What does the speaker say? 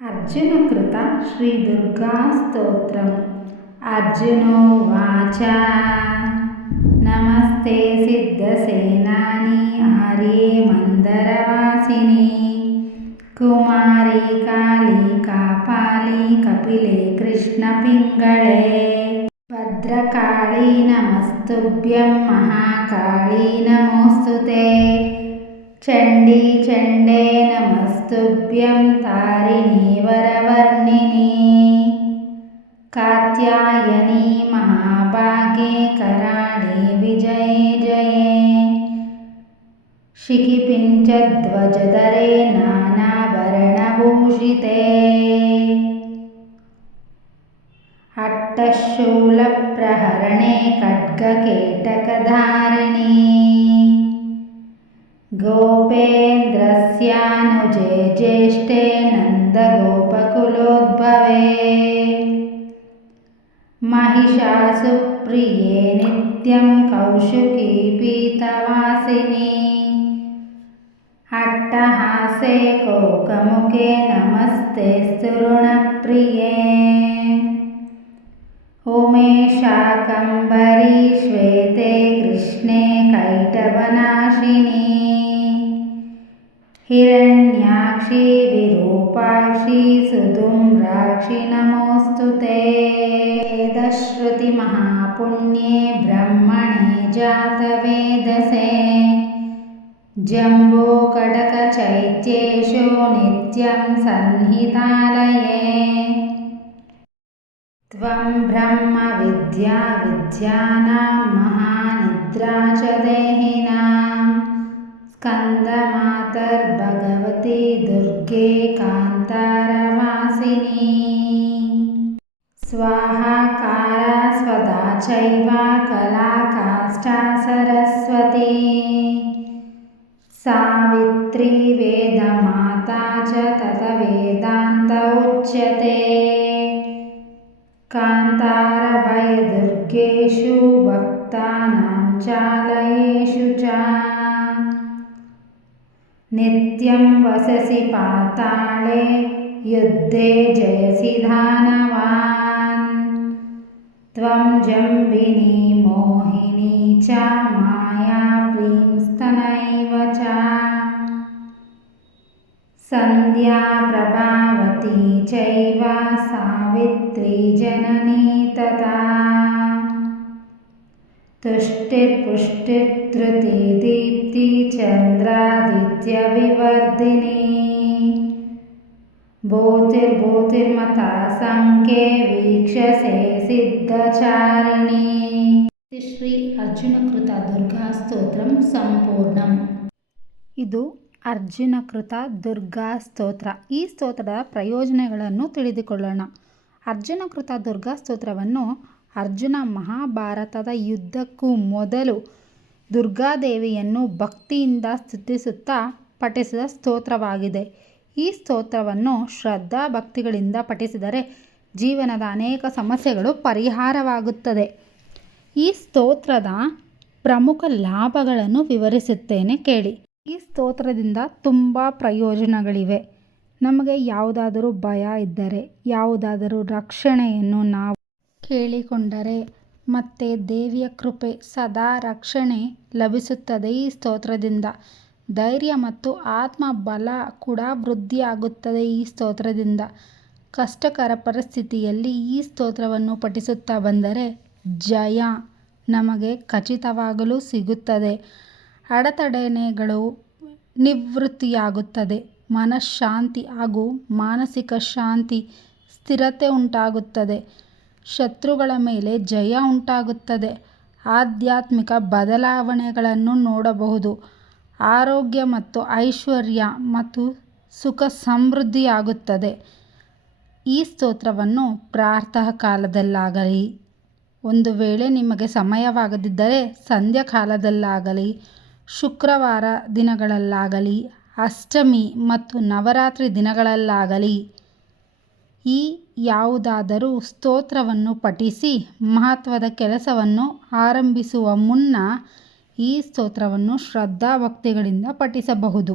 अर्जुनकृत श्रीदुर्गास्तोत्रम्। अर्जुनोवाच नमस्ते सिद्धसेनानि आर्ये मन्दरवासिनि कुमारी काली कापाली कपिले कृष्णपिङ्गळे भद्रकाली नमस्तुभ्यं महाकाली नमोऽस्तुते चण्डी चण्डे नमस्तुभ्यं तारिणी वरवर्णिनि कात्यायनी महाभागे कराळे विजये जये शिखिपिञ्चध्वजधरे नानाभरणभूषिते अट्टशूलप्रहरणे खड्गकेटकधारिणी गोपेन्द्रस्यानुजे ज्येष्ठे नन्दगोपकुलोद्भवे महिषासुप्रिये नित्यं कौशिकी पीतवासिनी अट्टहासे कोकमुखे नमस्ते स्तुरुणप्रिये उमे शाकम्भरी श्वेते कृष्णे कैटभनाशिनी हिरण्याक्षी विरूपाक्षी सुधूम्राक्षी नमोऽस्तुते वेदश्रुतिमहापुण्ये ब्रह्मणे जातवेदसे जम्बूकडकचैत्येषु नित्यं सन्निहितालये त्वं ब्रह्मविद्या विद्यानां महानिद्रा च देहिनां स्कन्दमातर्भगवती दुर्गे कान्तारवासिनी स्वाहाकारा स्वदा चैव कलाकाष्ठा सरस्वती सावित्री वेदमाता च ततवेदान्त उच्यते कान्तारभयदुर्गेषु भक्तानां चालयेषु च नित्यं वससि पाताळे युद्धे जयसि दानवान् त्वं जम्बिनी मोहिनी च माया प्रींस्तनैव च सन्ध्या प्रभावती चैव सावित्री जननी तथा तुष्टिर्पुष्टिर्धृती दीप्ति चन्द्रादित्यविवर्धिनी भूतिर्भूतिर्मता संख्ये वीक्षसे सिद्धचारिणी। ಶ್ರೀ ಅರ್ಜುನಕೃತ ದುರ್ಗಾ ಸ್ತೋತ್ರಂ ಸಂಪೂರ್ಣಂ. ಇದು ಅರ್ಜುನಕೃತ ದುರ್ಗಾ ಸ್ತೋತ್ರ. ಈ ಸ್ತೋತ್ರದ ಪ್ರಯೋಜನಗಳನ್ನು ತಿಳಿದುಕೊಳ್ಳೋಣ. ಅರ್ಜುನಕೃತ ದುರ್ಗಾ ಸ್ತೋತ್ರವನ್ನು ಅರ್ಜುನ ಮಹಾಭಾರತದ ಯುದ್ಧಕ್ಕೂ ಮೊದಲು ದುರ್ಗಾದೇವಿಯನ್ನು ಭಕ್ತಿಯಿಂದ ಸ್ತುತಿಸುತ್ತಾ ಪಠಿಸಿದ ಸ್ತೋತ್ರವಾಗಿದೆ. ಈ ಸ್ತೋತ್ರವನ್ನು ಶ್ರದ್ಧಾ ಭಕ್ತಿಗಳಿಂದ ಪಠಿಸಿದರೆ ಜೀವನದ ಅನೇಕ ಸಮಸ್ಯೆಗಳು ಪರಿಹಾರವಾಗುತ್ತದೆ. ಈ ಸ್ತೋತ್ರದ ಪ್ರಮುಖ ಲಾಭಗಳನ್ನು ವಿವರಿಸುತ್ತೇನೆ ಕೇಳಿ. ಈ ಸ್ತೋತ್ರದಿಂದ ತುಂಬ ಪ್ರಯೋಜನಗಳಿವೆ. ನಮಗೆ ಯಾವುದಾದರೂ ಭಯ ಇದ್ದರೆ, ಯಾವುದಾದರೂ ರಕ್ಷಣೆಯನ್ನು ನಾವು ಕೇಳಿಕೊಂಡರೆ ಮತ್ತು ದೇವಿಯ ಕೃಪೆ ಸದಾ ರಕ್ಷಣೆ ಲಭಿಸುತ್ತದೆ. ಈ ಸ್ತೋತ್ರದಿಂದ ಧೈರ್ಯ ಮತ್ತು ಆತ್ಮಬಲ ಕೂಡ ವೃದ್ಧಿಯಾಗುತ್ತದೆ. ಈ ಸ್ತೋತ್ರದಿಂದ ಕಷ್ಟಕರ ಪರಿಸ್ಥಿತಿಯಲ್ಲಿ ಈ ಸ್ತೋತ್ರವನ್ನು ಪಠಿಸುತ್ತಾ ಬಂದರೆ ಜಯ ನಮಗೆ ಖಚಿತವಾಗಲು ಸಿಗುತ್ತದೆ. ಅಡೆತಡೆಗಳು ನಿವೃತ್ತಿಯಾಗುತ್ತದೆ. ಮನಃಶಾಂತಿ ಹಾಗೂ ಮಾನಸಿಕ ಶಾಂತಿ ಸ್ಥಿರತೆ ಉಂಟಾಗುತ್ತದೆ. ಶತ್ರುಗಳ ಮೇಲೆ ಜಯ ಉಂಟಾಗುತ್ತದೆ. ಆಧ್ಯಾತ್ಮಿಕ ಬದಲಾವಣೆಗಳನ್ನು ನೋಡಬಹುದು. ಆರೋಗ್ಯ ಮತ್ತು ಐಶ್ವರ್ಯ ಮತ್ತು ಸುಖ ಸಮೃದ್ಧಿಯಾಗುತ್ತದೆ. ಈ ಸ್ತೋತ್ರವನ್ನು ಪ್ರಾತಃ ಕಾಲದಲ್ಲಾಗಲಿ, ಒಂದು ವೇಳೆ ನಿಮಗೆ ಸಮಯವಾಗದಿದ್ದರೆ ಸಂಧ್ಯಾ ಕಾಲದಲ್ಲಾಗಲಿ, ಶುಕ್ರವಾರ ದಿನಗಳಲ್ಲಾಗಲಿ, ಅಷ್ಟಮಿ ಮತ್ತು ನವರಾತ್ರಿ ದಿನಗಳಲ್ಲಾಗಲಿ ಈ ಯಾವುದಾದರೂ ಸ್ತೋತ್ರವನ್ನು ಪಠಿಸಿ ಮಹತ್ವದ ಕೆಲಸವನ್ನು ಆರಂಭಿಸುವ ಮುನ್ನ ಈ ಸ್ತೋತ್ರವನ್ನು ಶ್ರದ್ಧಾಭಕ್ತಿಗಳಿಂದ ಪಠಿಸಬಹುದು.